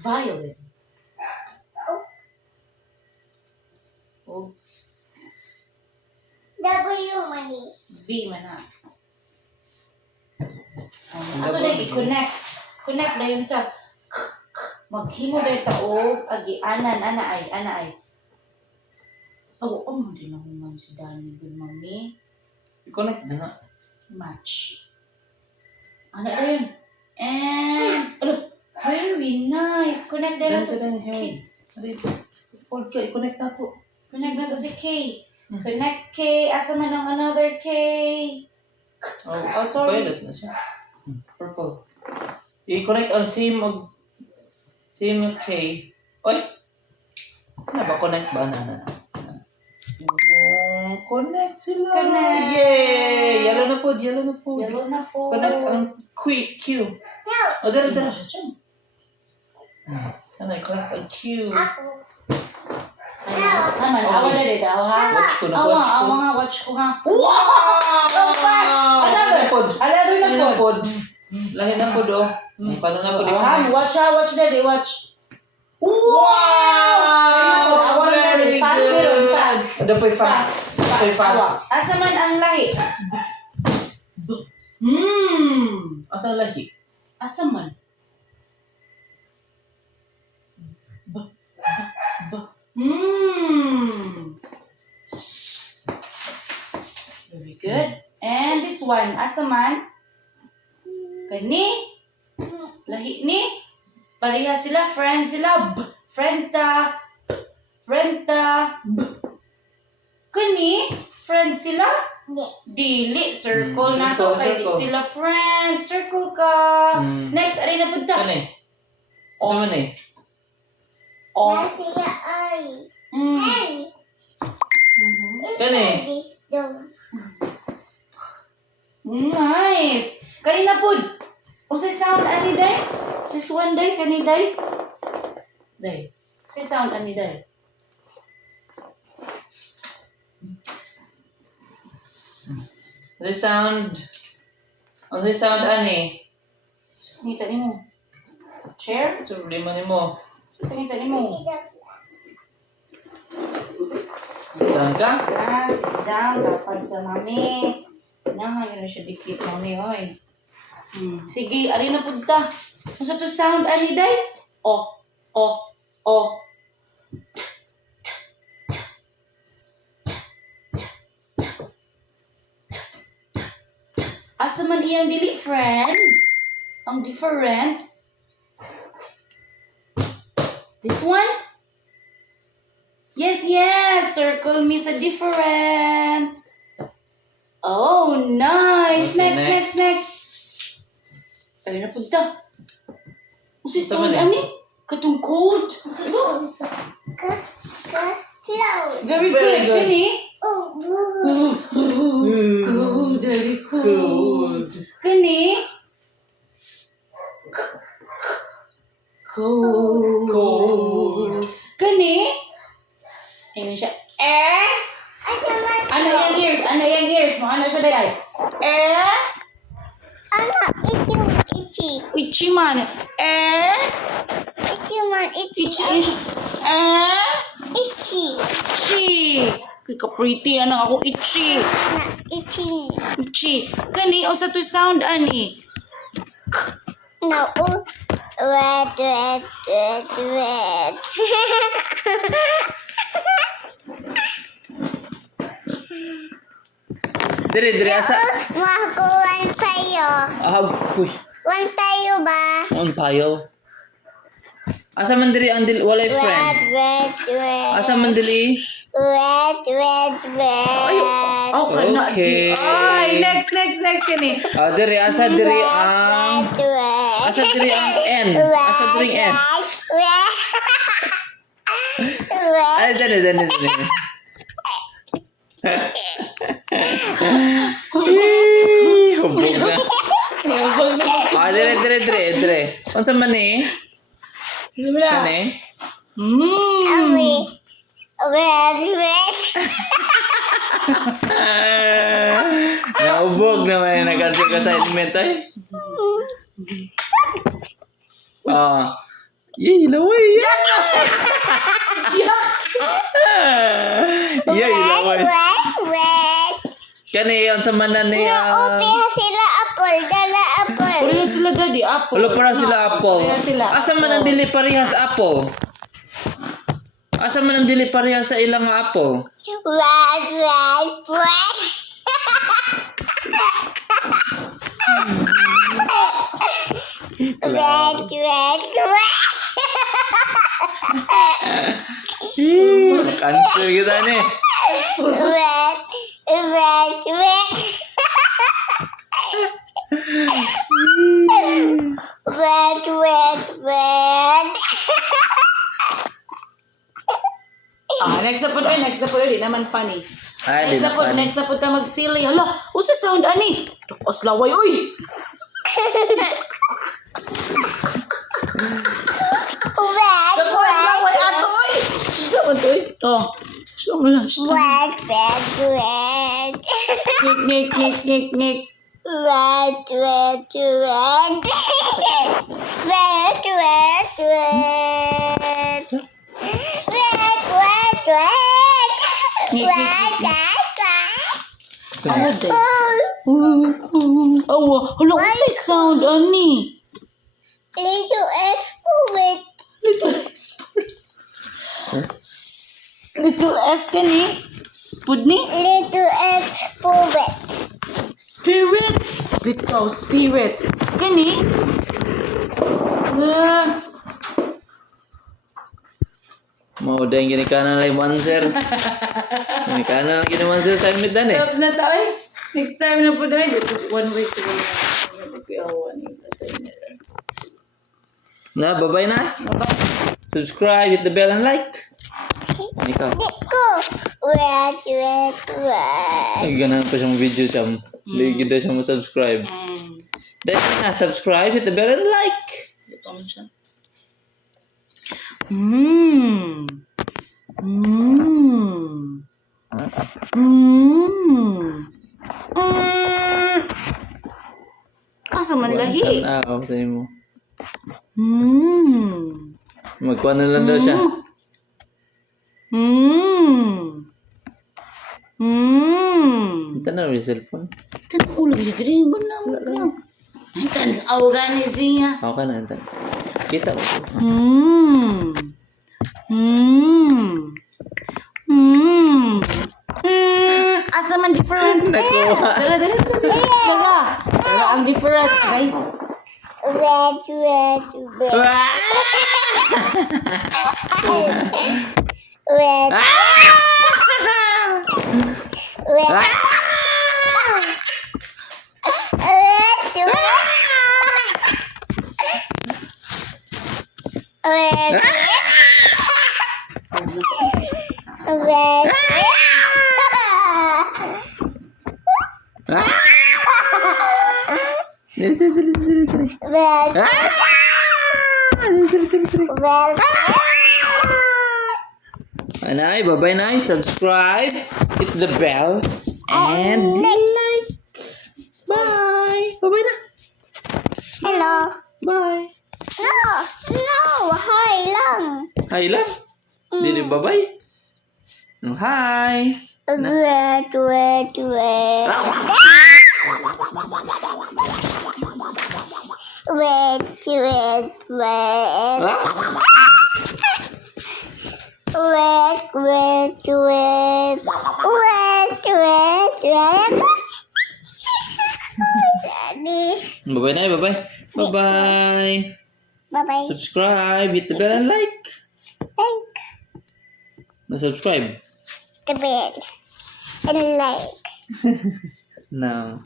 Violin. O W money. V man na. Ato na i-connect. Connect na yun sa maghimo na ito o agi ana ay. Oh, mo din ako man si Danny good mami. I-connect na na. Match. Ano na yun? And, very nice. Connect na to si K. I-connect na to. Connect na to si K. Connect K. Asa man ang another K? Oh, sorry. Violet na siya. Purple. I-connect on same K. Oy! Ano ba? Connect ba? Connect sila. Connect. Yay! Yellow na po. Yellow na po. Connect ang Q. No. O, dala siya dyan. Ano, i-connect ang Q. Ako. Naman, awa na rin daw ha. Watch ko. Awa, watch ko ha. Wow! Another na po. Lahi na po do. Paano na po di Watch ha, watch na di, watch. Wow! Awa na rin, fast meron, fast. Ano po fast? Asa man ang lahi? Asa lahi? Asa man? Very good. And this one, asa man? Kani? Lahi ni? Pareha sila, friend sila. Frenta. Kani? Friend sila? Hindi. Dili. Circle na to. Kaya di circle. sila friend. Circle ka. Next, ari na punta. Ano eh? Asa man eh? Oh. Nasi your eyes. Mm. Hey. Kani? Nice. Kanina po. Unsay sound ani day? This one day, kani day? Day. Unsay sound ani day? The sound ani? Kita ni mo. Chair? Ito problema ni mo. Kita ni mo. Tahan ka? Sit down. Dapat ka, mami. Naman yun na siya dikit, mami, oy. Sige, ari na punta. Kung sa to sound, ani day? Oh. Asa man iyang dili, friend? Ang different. This one? Yes. Circle me sa different. Oh, nice. Okay, Next. Ay, napunta. Usi Ito sound man eh. ani? Katong code. Sige. Cloud. Very Very good. good. Kani? Oh, Good. Very good. Good. Kani? Cold. Kani? Ayun siya. Ano yung ears mo? Ano siya dahil? anak, itchy. Itchy man. Itchy man, itchy. Itchy. Itchy. Itchy. Kika pretty na ako itchy. Anak, itchy. Itchy. Kani o sa to sound ani? No, red. Dire asa. Mahal one payo. Kuy. One payo ba? Ang payo. Asa man diri ang walay friend? Red. Asa man diri? Red. Oh, kana Okay. di. Ay, next kani. Diri asa diri ang asa diri ang N. Asa diri ang N. Ay, dali. Hubog na. Dire. Unsa man ni? Simula. Kani? Red. Naubog naman yung nag-answer ka sa assignment ay. Yay, laway. Yay, laway. Wet. Kani yon sa manan ni Upi sila apple. Dala apple. Pareha sila daddy, apple. Wala para sila apple. Pareha sila. Asa man ang dili parehas apple? Asa man ang dili parehas sa ilang nga apple? Wet. Cancer kita ni. Next na po, next na po, di naman funny. Ay, di na funny. Next na po ta magsili. Hala, usa sound ani. Tukos laway, uy. Tukos laway ato, uy. Isa man to, uy. Oh. Isa mo lang. Nik. Ano din? Oh, hala, usa sound ani. Little S kani? Spud ni? Spirit. Bitaw, spirit. Kani? Mau dah gini kanan lagi monster. Gini kanan lagi monster sa mid dan eh. Stop na tayo. Next time na po dahil. Just 1 week to go na. Nagkuyawan ito sa inyo. Nah, bye-bye na. Subscribe, hit the bell and like. Ikaw. Ay, ganun pa siyang video siyang. Lagi daw siya mo subscribe. Dahil na, subscribe, hit the bell and like. Ito mo siya. Asa man lahi? Oo, sa'yo mo. Magkuha na lang daw siya. Tanaw yung cellphone. Tanaw lagi diri ba na mo niya? Tanaw gani siya. Okay na, antan. Kita mo. Asa man different? Nakuha. Dala ang different, right? Dali. Anay, bye-bye na. Subscribe, hit the bell, and like. Bye. Bye-bye na. Hello. Bye. No, hi lang. Hi lang. Dili bye-bye. Hi. Wet. Bye-bye na. Bye-bye. Bye-bye. Bye-bye. Subscribe, hit the bell, and like. Na-subscribe. The bell and like. No.